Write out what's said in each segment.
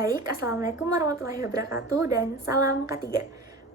Baik, Assalamualaikum warahmatullahi wabarakatuh dan salam K3.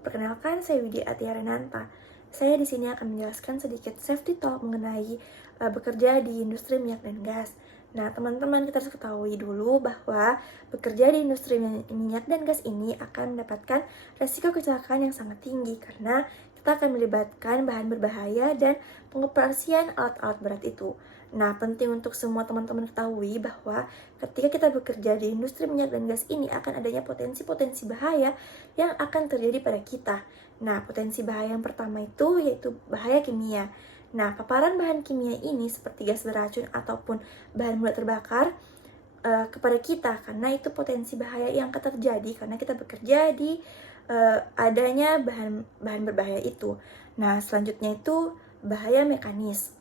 Perkenalkan, saya Widya Atiya Renanta. Saya di sini akan menjelaskan sedikit safety talk mengenai bekerja di industri minyak dan gas. Nah, teman-teman, kita harus ketahui dulu bahwa bekerja di industri minyak dan gas ini akan mendapatkan resiko kecelakaan yang sangat tinggi karena kita akan melibatkan bahan berbahaya dan pengoperasian alat-alat berat itu. Nah, penting untuk semua teman-teman ketahui bahwa ketika kita bekerja di industri minyak dan gas ini akan adanya potensi-potensi bahaya yang akan terjadi pada kita. Nah, potensi bahaya yang pertama itu yaitu bahaya kimia. Nah, paparan bahan kimia ini seperti gas beracun ataupun bahan mudah terbakar kepada kita karena itu potensi bahaya yang akan terjadi karena kita bekerja di adanya bahan berbahaya itu. Nah, selanjutnya itu bahaya mekanis.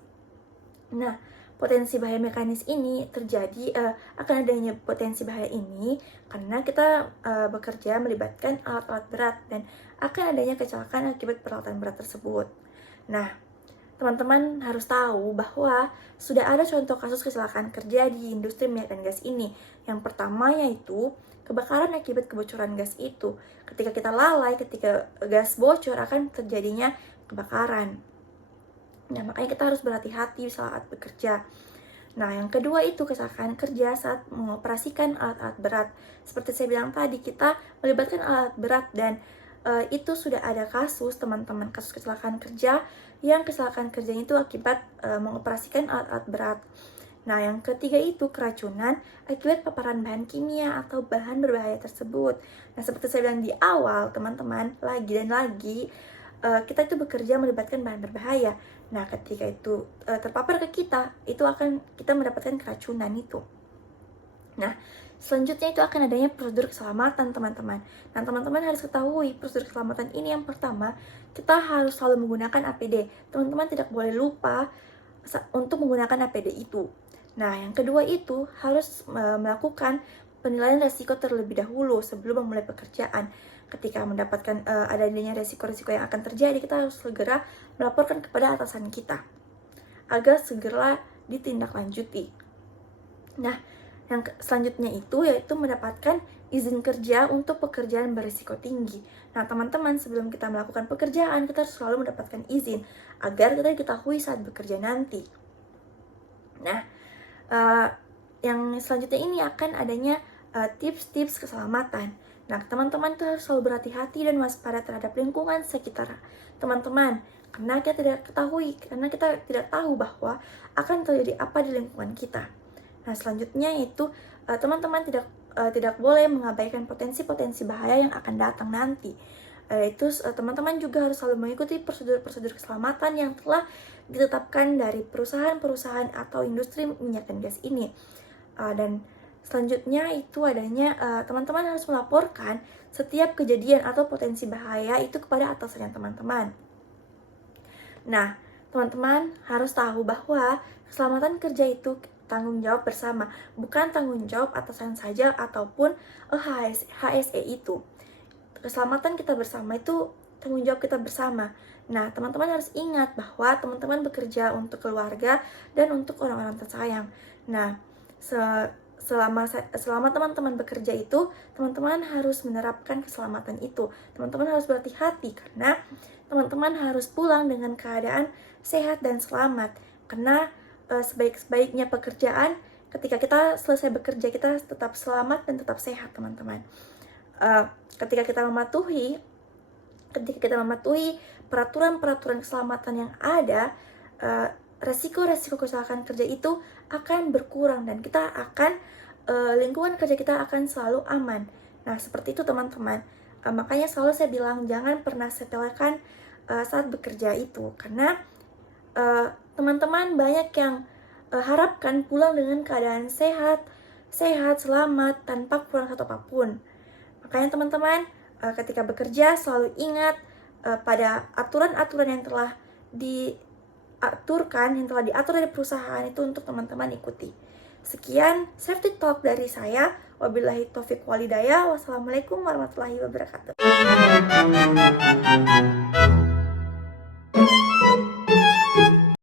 Nah, potensi bahaya mekanis ini terjadi akan adanya potensi bahaya ini karena kita bekerja melibatkan alat-alat berat dan akan adanya kecelakaan akibat peralatan berat tersebut. Nah, teman-teman harus tahu bahwa sudah ada contoh kasus kecelakaan kerja di industri minyak dan gas ini. Yang pertama yaitu kebakaran akibat kebocoran gas itu. Ketika kita lalai, ketika gas bocor akan terjadinya kebakaran. Nah, makanya kita harus berhati-hati saat bekerja. Nah, yang kedua itu kecelakaan kerja saat mengoperasikan alat-alat berat. Seperti saya bilang tadi, kita melibatkan alat berat dan itu sudah ada kasus teman-teman, kasus kecelakaan kerja yang kecelakaan kerjanya itu akibat mengoperasikan alat-alat berat. Nah, yang ketiga itu keracunan akibat paparan bahan kimia atau bahan berbahaya tersebut. Nah, seperti saya bilang di awal, teman-teman, lagi dan lagi, kita itu bekerja melibatkan bahan berbahaya. Nah, ketika itu terpapar ke kita, itu akan kita mendapatkan keracunan itu. Nah, selanjutnya itu akan adanya prosedur keselamatan, teman-teman. Nah, teman-teman harus ketahui prosedur keselamatan ini yang pertama, kita harus selalu menggunakan APD. Teman-teman tidak boleh lupa untuk menggunakan APD itu. Nah, yang kedua itu harus melakukan penilaian resiko terlebih dahulu sebelum memulai pekerjaan. Ketika mendapatkan adanya resiko-resiko yang akan terjadi, kita harus segera melaporkan kepada atasan kita agar segera ditindaklanjuti. Nah, yang selanjutnya itu yaitu mendapatkan izin kerja untuk pekerjaan berisiko tinggi. Nah, teman-teman, sebelum kita melakukan pekerjaan, kita harus selalu mendapatkan izin agar kita diketahui saat bekerja nanti. Nah, yang selanjutnya ini akan adanya tips-tips keselamatan. Nah, teman-teman tuh harus selalu berhati-hati dan waspada terhadap lingkungan sekitar teman-teman. Karena kita tidak tahu bahwa akan terjadi apa di lingkungan kita. Nah, selanjutnya itu teman-teman tidak boleh mengabaikan potensi-potensi bahaya yang akan datang nanti. Teman-teman juga harus selalu mengikuti prosedur-prosedur keselamatan yang telah ditetapkan dari perusahaan-perusahaan atau industri minyak dan gas ini. Dan selanjutnya itu adanya teman-teman harus melaporkan setiap kejadian atau potensi bahaya itu kepada atasannya teman-teman. Nah, teman-teman harus tahu bahwa keselamatan kerja itu tanggung jawab bersama, bukan tanggung jawab atasan saja ataupun HSE itu. Keselamatan kita bersama itu tanggung jawab kita bersama. Nah, teman-teman harus ingat bahwa teman-teman bekerja untuk keluarga dan untuk orang-orang tersayang. Nah, selama teman-teman bekerja itu, teman-teman harus menerapkan keselamatan itu. Teman-teman harus berhati-hati karena teman-teman harus pulang dengan keadaan sehat dan selamat. Karena sebaik-baiknya pekerjaan, ketika kita selesai bekerja, kita tetap selamat dan tetap sehat, teman-teman. Ketika kita mematuhi peraturan-peraturan keselamatan yang ada, resiko-resiko kecelakaan kerja itu akan berkurang dan kita akan lingkungan kerja kita akan selalu aman. Nah, seperti itu, teman-teman. Makanya selalu saya bilang jangan pernah sepelekan saat bekerja itu, karena teman-teman banyak yang harapkan pulang dengan keadaan sehat, selamat, tanpa kurang satu apapun. Makanya teman-teman, ketika bekerja selalu ingat pada aturan-aturan yang telah diatur dari perusahaan itu untuk teman-teman ikuti. Sekian safety talk dari saya. Wabillahi taufiq walhidayah. Wassalamualaikum warahmatullahi wabarakatuh.